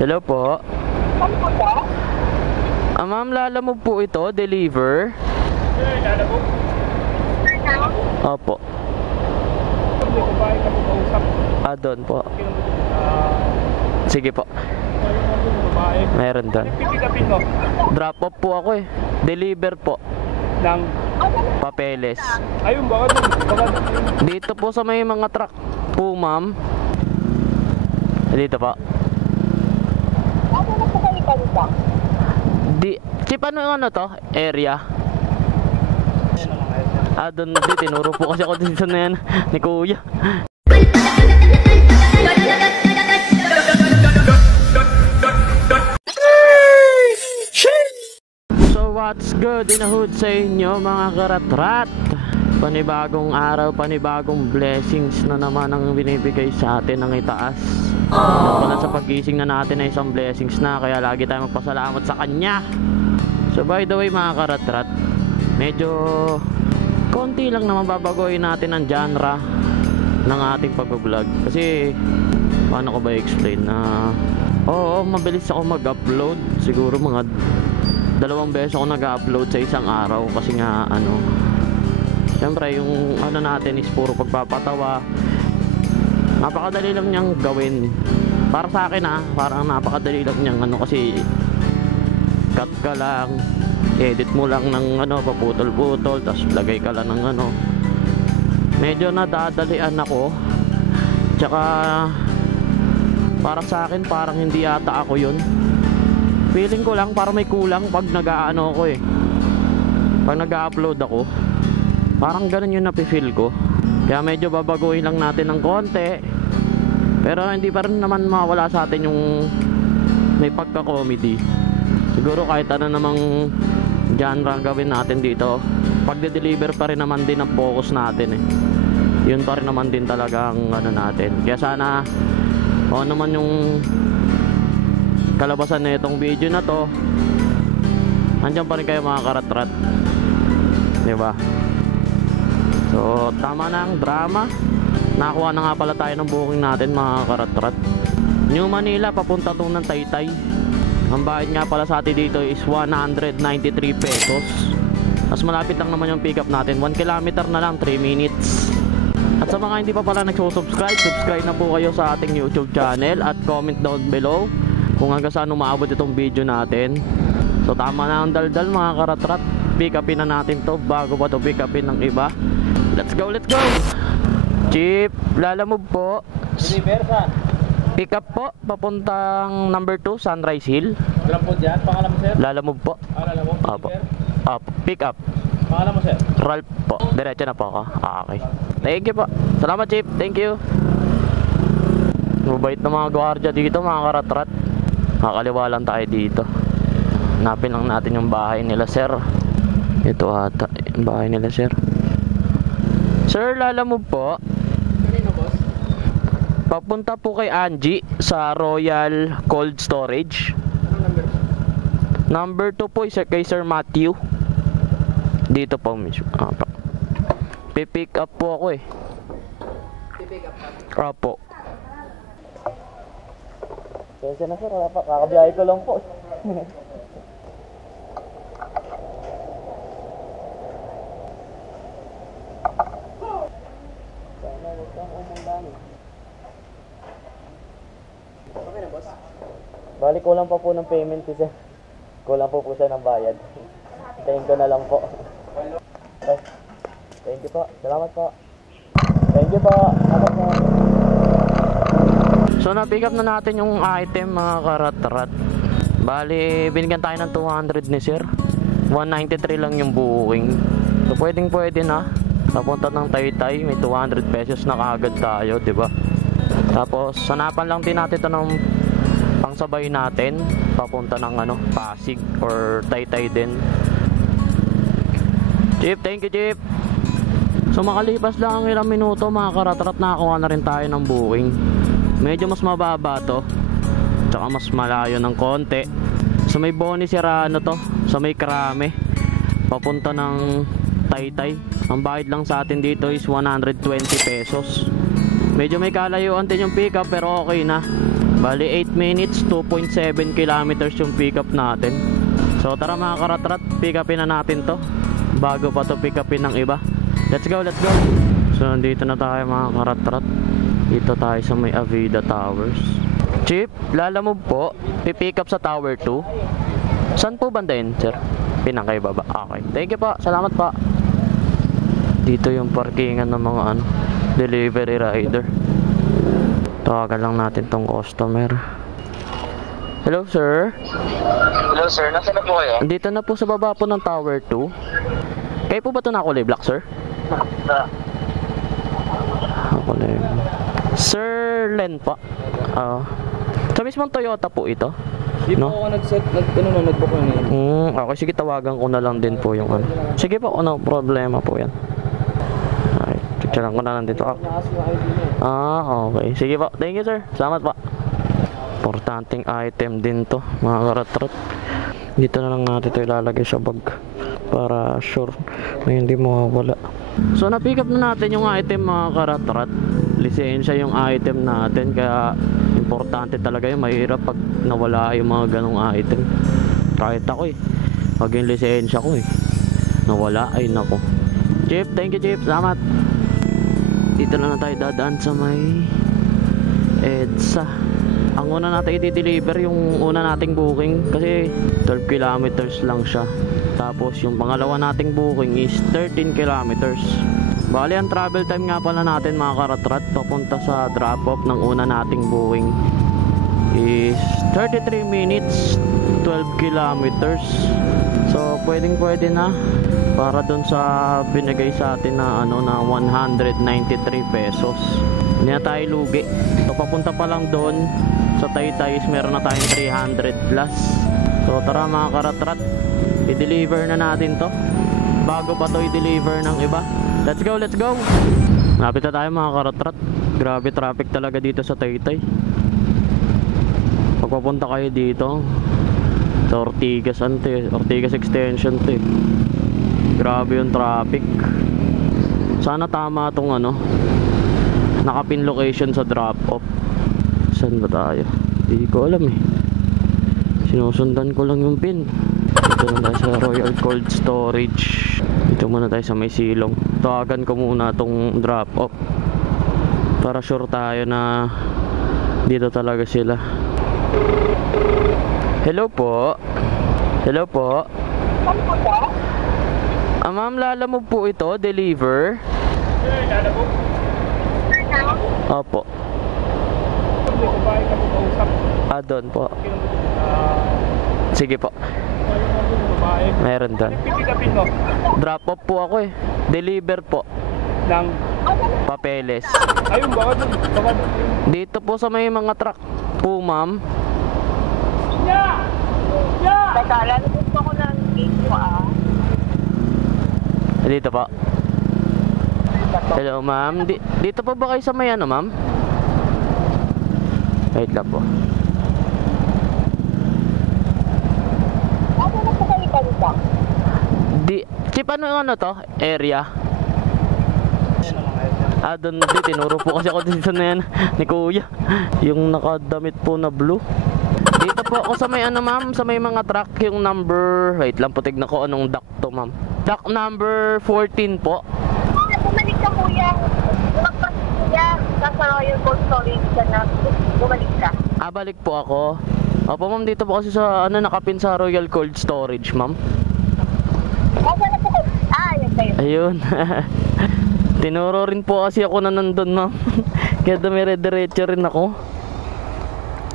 Hello po. Saan po ba? Ma'am, Lalamove po ito, deliver. Lalamove? Opo. May kumain ka po kausap. Doon po. Sige po. Meron doon. Pipikapin mo? Drop off po ako eh. Deliver po. Ng? Papeles. Ayun, baka Dito po sa may mga truck po, ma'am. Dito po. Ano na po kayo kanita? Chip, ano to? Area? Doon, di, tinuro po kasi ako dito na yan ni Kuya. So what's good in the hood sa inyo mga karatrat? Panibagong araw, panibagong blessings na naman ang binibigay sa atin ng itaas. Pala sa paggising na natin ay isang blessings na, kaya lagi tayong magpasalamat sa kanya. So by the way mga karatrat, medyo konti lang naman babagoyin natin ang genre ng ating pag-vlog. Kasi paano ko ba i-explain na oo, mabilis ako mag-upload. Siguro mga 2 beses ako nag-upload sa isang araw. Kasi nga syempre yung natin is puro pagpapatawa. Napakadali lang niyang gawin. Para sa akin parang napakadali lang niyang kasi cut ka lang, edit mo lang ng paputol-putol, tapos lagay ka lang ng medyo nadadalian ako. Tsaka para sa akin parang hindi yata ako yun. Feeling ko lang parang may kulang pag pag nag-upload ako, parang ganun yung napi-feel ko. Kaya medyo babaguhin lang natin ng konti, pero hindi pa rin naman mawala sa atin yung may pagka-comedy. Siguro kahit ano namang genre gawin natin dito, pagde-deliver pa rin naman din ang focus natin eh. Yun pa rin naman din talaga ang natin. Kaya sana naman yung kalabasan na itong video na to, nandiyan pa rin kayo mga karatrat, diba? So tama na ang drama. Nakakuha na nga pala tayo ng booking natin mga karatrat. New Manila papunta to ng Taytay. Ang bayad nga pala sa atin dito is 193 pesos. Mas malapit lang naman yung pick up natin, 1 kilometer na lang, 3 minutes. At sa mga hindi pa pala nagsusubscribe, subscribe na po kayo sa ating YouTube channel at comment down below kung hanggang saan umaabot itong video natin. So tama na ang daldal mga karatrat. Pick upin na natin to bago pa to pick upin ng iba. Let's go, let's go! Chip, Lalamove po. Deliver saan? Pick up po, papuntang number 2, Sunrise Hill. Alam po dyan, pangalan mo sir? Lalamove po. Lalamove, Opo. Pick up. Pangalan mo sir? Ralph po. Diretso na po ako. Okay. Thank you po. Salamat Chip, thank you. Mabait na mga gwardiya dito mga karatrat. Kakaliwa lang tayo dito. Hanapin lang natin yung bahay nila sir. Ito ata yung bahay nila sir. Sir, Lalamove po. Kanino boss? Papunta po kay Angie sa Royal Cold Storage. Anong number? Number 2 po kay Sir Matthew. Dito po mismo. Pipick up po ako eh. Pipick up ka? Opo. Kaya na sir, kakabiyahe ko lang po. Okay na boss? Balik ko lang pa po ng payment si sir. Kulang po siya ng bayad. Hintayin ko na lang po. Thank you po. Salamat po. Thank you po. Salamat po. So na-pick up na natin yung item mga karat-rat. Bali, binigyan tayo ng 200 ni sir. 193 lang yung booking. So pwede na. Papunta ng Taytay, may 200 pesos na kaagad tayo, diba? Tapos sanapan lang din natin ito ng pangsabay natin papunta ng Pasig or Taytay din. Chip, thank you Chip. So makalipas lang ang ilang minuto mga karatrat, nakakuha na rin tayo ng booking. Medyo mas mababa to, tsaka mas malayo ng konti. Sa may Boni Serrano to, sa may Krame, papunta ng Taytay. Ang bayad lang sa atin dito is 120 pesos. Medyo may kalayuan din yung pick up pero okay na. Bali 8 minutes, 2.7 kilometers yung pick up natin. So tara mga karatrat, pick upin na natin to bago pa to pick upin ng iba. Let's go, let's go. So nandito na tayo mga karatrat. Dito tayo sa may Avida Towers. Chief, lalamove po, pipick up sa Tower 2. Saan po banda yun, sir? Pinangkay baba. Okay, thank you po, salamat po. Dito yung parkingan ng mga delivery rider. Tawagan lang natin tong customer. Hello sir. Hello sir, nasa na po kayo? Dito na po sa baba po ng Tower 2. Kayo po ba ito na kulay black, sir? Kulay Sir Len po. Sa mismong Toyota po ito. Di po ako nag-book na yun. Okay, sige, tawagan ko na lang din po yung Sige po, no problema po yan. Okay, check ko na lang dito. Okay. Sige po, thank you sir. Salamat po. Importanteng item din to, mga karatrat. Dito na lang natin ito ilalagay sa bag para sure na hindi mawawala. So na-pick up na natin yung item mga karatrat. Lisensya yung item natin, kaya importante talaga yung mahirap pag nawala yung mga ganong item. Kahit ako pag yung lisensya ko nawala, ay nako. Chief, thank you Chief, salamat. Dito na tayo dadaan sa may EDSA. Ang una natin i-deliver yung una nating booking kasi 12 kilometers lang siya. Tapos yung pangalawa nating booking is 13 kilometers. Bali ang travel time nga pala natin mga karatrat papunta sa drop off ng una nating booking is 33 minutes, 12 kilometers. So pwedeng pwede na para dun sa binigay sa atin na na 193 pesos. Hindi na tayo lugi. So papunta pa lang doon sa Taytay is meron na tayong 300 plus. So tara mga karatrat, i-deliver na natin to bago pa to i-deliver ng iba. Let's go, let's go. Napit na tayo mga karatrat. Grabe traffic talaga dito sa Taytay. Pag papunta kayo dito sa Ortigas Ortigas extension to grabe yung traffic. Sana tama tong nakapin location sa drop off. Saan ba tayo? Hindi ko alam sinusundan ko lang yung pin. Dito na tayo sa Royal Cold Storage. Dito muna tayo sa may silong. Tawagan ko muna tong drop off para sure tayo na dito talaga sila. Hello po. Hello po. Saan po ba? Ma'am, lalamove po ito, deliver. Lalamove? Opo. Doon po. Sige po. Meron doon. Drop off po ako Deliver po. Ng papeles. ayun, baka doon. Dito po sa may mga truck po, ma'am. Teka, lalabas po ako ng gate mo Dito po. Hello, ma'am. Dito po ba kayo sa may ma'am? Wait lang po. Ano na po kayo kanita? Chip, ano to? Area? Doon, tinuro po kasi ako dito na yan ni kuya. Yung nakadamit po na blue. Dito po ako sa may ma'am, sa may mga truck yung number, wait lang po, tignan ko anong dock to ma'am. Dock number 14 po. Bumalik ka kuya. Lumagpas kuya. Nasa Royal Cold Storage ka na. Bumalik ka. Balik po ako. Opo ma'am, dito po kasi sa nakapin sa Royal Cold Storage ma'am. Saan na po kayo? Yan kayo. Ayun. Tinuro rin po kasi ako na nandun ma'am. Kaya dumire-diretso rin ako.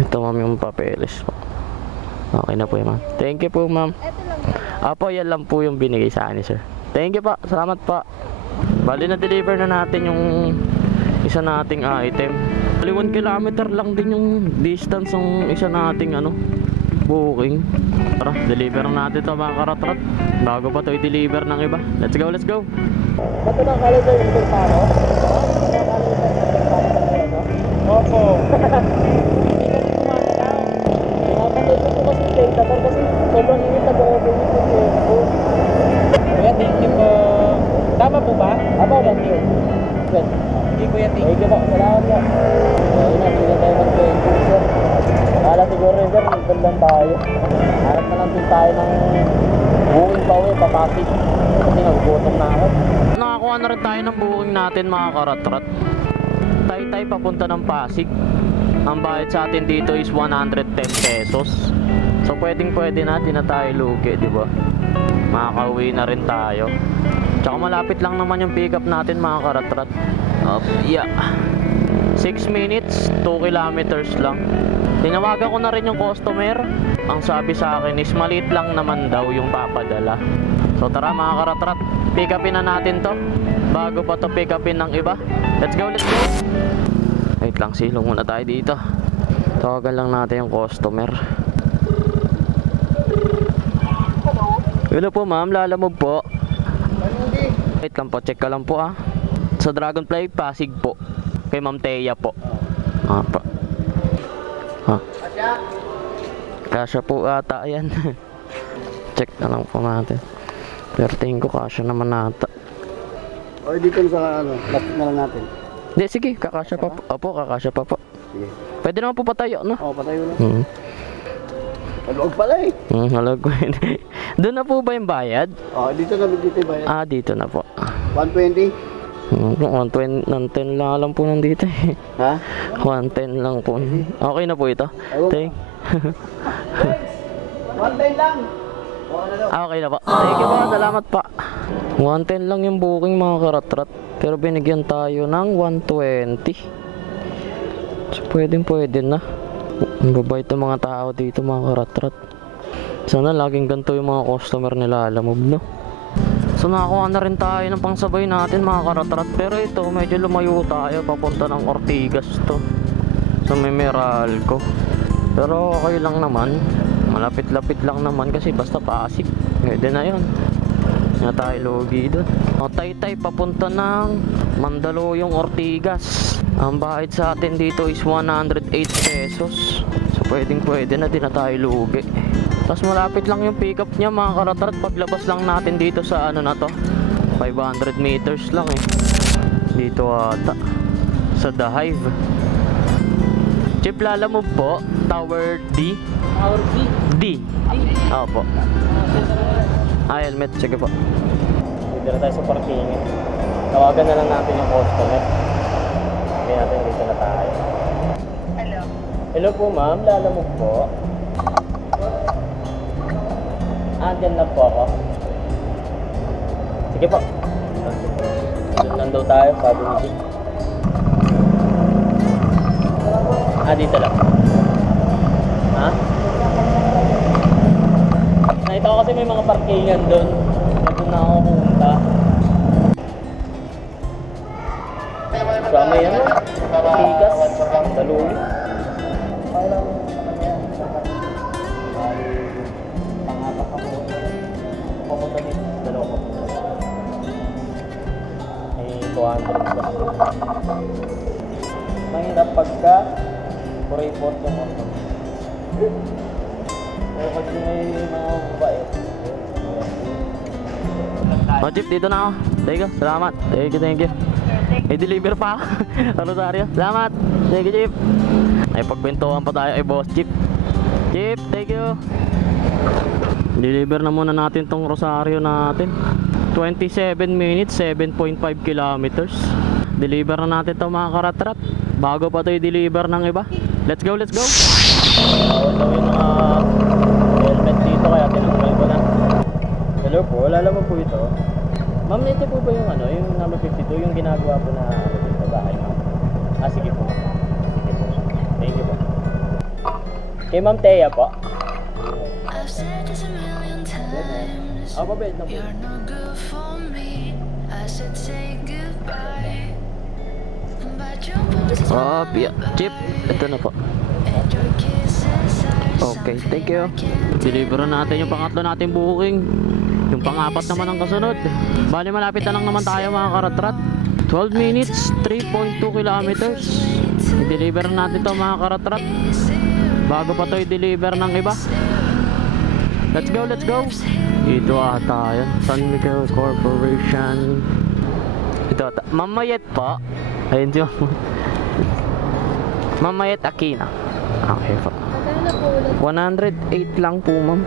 Ito ma'am yung papeles po. Okay na po ma'am. Thank you po ma'am. Ito lang kayo. Apo, yan lang po yung binigay sa akin sir. Thank you pa. Salamat pa. Bali na deliver na natin yung isa nating item. Bali 1 kilometer lang din yung distance ng isa nating booking. Tara, deliver na natin to mga karatrat bago pa to i-deliver ng iba. Let's go, let's go. Ba't ito nakakala sa'yo yung Bertano? Opo. Nakakalimutan ko kasi data kasi sobrang init na po-overheat ng tempo. Kuya, thank you po. Tama po ba? Thank you. Good. Hindi kuya, thank you po. Salamat po. Ayun na, hindi na tayo mag-20. sir, magdal lang tayo. Harap na lang din tayo ng buong pa uwi, papasig. Kasi nagugutom na ako. Nakakuha na rin tayo ng booking natin mga karatrat. Taytay papunta ng Pasig. Ang bayad sa atin dito is 110 pesos. So pwede na, di na tayo lugi, di ba? Makakauwi na rin tayo. Tsaka malapit lang naman yung pick up natin mga karatrat. Yeah. 6 minutes, 2 kilometers lang. Tinawagan ko na rin yung customer. Ang sabi sa akin is maliit lang naman daw yung papadala. So tara mga karatrat, pick upin na natin to bago pa to pick upin ng iba. Let's go, let's go. Wait lang, silong muna tayo dito. Tawagan lang natin yung customer. Hello po ma'am, Lalamove po. Wait lang po, check ka lang po ah. Sa Dragonfly, Pasig po. Kay Ma'am Thea po. Pa. Kasya po ata yan. Check na lang po natin. Pero tingin ko kasya naman ata. O dito sa ano, plastic na lang natin. Hindi, sige, kakasya pa po. Opo, kakasya pa po. Sige. Pwede naman po patayo, no? Oo, patayo na. Maluwag pala eh. Halag ko yun. Doon na po ba yung bayad? Oo, dito na ba yan? Ah, dito na po. 120? 110 lang alam po nandito eh. Ha? 110 lang po. Okay na po ito. Thank. 110 lang. Okay na po. Thank you po. Salamat pa. 110 lang yung booking mga karatrat. Pero binigyan tayo ng 120. So, pwede na. Ang babait ng mga tao dito mga karatrat. Sana laging ganito yung mga customer nila Lalamove, no? So nakakuha na rin tayo ng pangsabay natin mga karatrat. Pero ito medyo lumayo tayo. Papunta ng Ortigas to. So may Meralco. Pero okay lang naman. Malapit-lapit lang naman kasi basta Pasig. Pwede na yun. Na tayo lugi doon. Taytay papunta ng Mandaluyong Ortigas. Ang bayad sa atin dito is 108 pesos. So pwede na, di na tayo lugi. Tapos malapit lang yung pick up niya mga karatrat. Paglabas lang natin dito sa ano na to, 500 meters lang eh. Dito ata sa The Hive. Chip Lalamove po, Tower D. Tower B? D. Opo. Helmet, sige po. Dito na tayo sa parkingan. Tawagan na lang natin yung customer. Sabi natin dito na tayo. Hello. Hello po ma'am, Lalamove po. Dyan lang po ako. Sige po. Doon lang daw tayo, sabi ni Jim. Dito lang. Ha? Nakita ko kasi may mga parkingan doon. Doon na ako pumunta. So may ano? Tigas. Daluwi. Pumunta dito. Dalawa ko. Ay, 200 ba? Mahirap pagka report yung motor. Pero pag may mga babae. Jeep, dito na ako. Thank you, salamat. Thank you. I-deliver pa ako. Rosario, salamat. Thank you, Jeep. Ay, pagkwentuhan pa tayo ay boss Jeep. Jeep, thank you. Deliver na muna natin tong Rosario natin. 27 minutes, 7.5 kilometers. Deliver na natin to mga karatrat. Bago pa to i-deliver ng iba. Let's go, let's go. Bawal daw yung helmet dito kaya tinanggal ko na. Hello po, Lalamove po ito. Ma'am, ito po ba yung ano, yung number 52, yung ginagawa po na ano dito, bahay ma'am? Sige po. Sige po. Thank you po. Kay Ma'am Thea po. I've said this a million times. Mabait na po. You're no good for me. I said say goodbye. But your voice is Jeep, ito na po. and your kisses are Okay, thank you. Deliver na natin yung pangatlo natin booking. Yung pang-apat naman ang kasunod. Bali malapit na lang naman tayo mga karatrat. 12 minutes, 3.2 kilometers. I-deliver na natin to mga karatrat. Bago pa to i-deliver ng iba. Let's go, let's go. Ito ata yun, San Miguel Corporation. Ito ata, Mamayet po. Ayun siya. Mamayet Aquina. Okay po. Magkano na po 108 lang po, ma'am.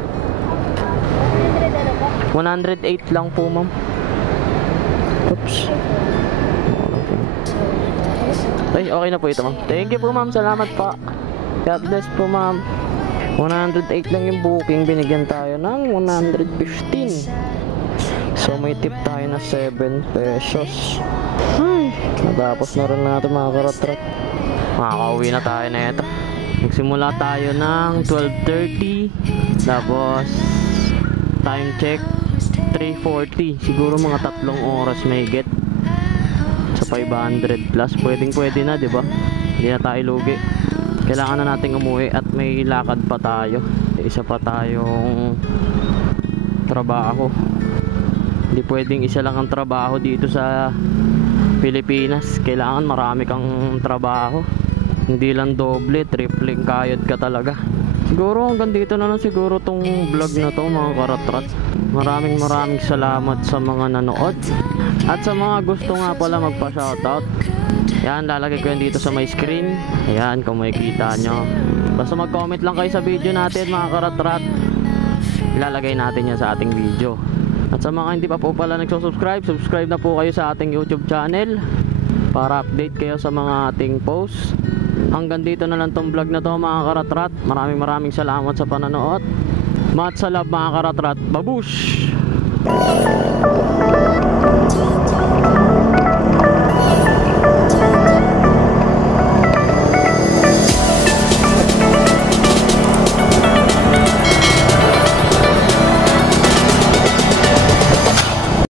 108 lang po, ma'am. Oops. Ay, okay na po ito, ma'am. Thank you po, ma'am. Salamat po. God bless po, ma'am. 108 lang yung booking. Binigyan tayo ng 115. So, may tip tayo na 7 pesos. Ay, natapos na rin natin mga karatrat. Makakauwi na tayo na ito. Magsimula tayo ng 12:30. Tapos, time check 3:40. Siguro mga 3 oras may get. Sa 500 plus. Pwede na, di ba? Hindi na tayo lugi. Kailangan na nating umuwi at may lakad pa tayo. Isa pa tayong trabaho. Hindi pwedeng isa lang ang trabaho dito sa Pilipinas. Kailangan marami kang trabaho. Hindi lang doble, triple kayod ka talaga. Siguro hanggang dito na lang siguro tong vlog na to mga karatrat. Maraming salamat sa mga nanood. At sa mga gusto nga pala magpa-shoutout, yan, lalagay ko yan dito sa my screen. Ayan, kung makikita nyo. Basta mag-comment lang kayo sa video natin mga karatrat. Ilalagay natin yan sa ating video. At sa mga hindi pa po pala nagsusubscribe, subscribe na po kayo sa ating YouTube channel para update kayo sa mga ating posts. Hanggang dito na lang tong vlog na to mga karatrat. Maraming salamat sa panonood. Mat sa love mga karatrat. Babush!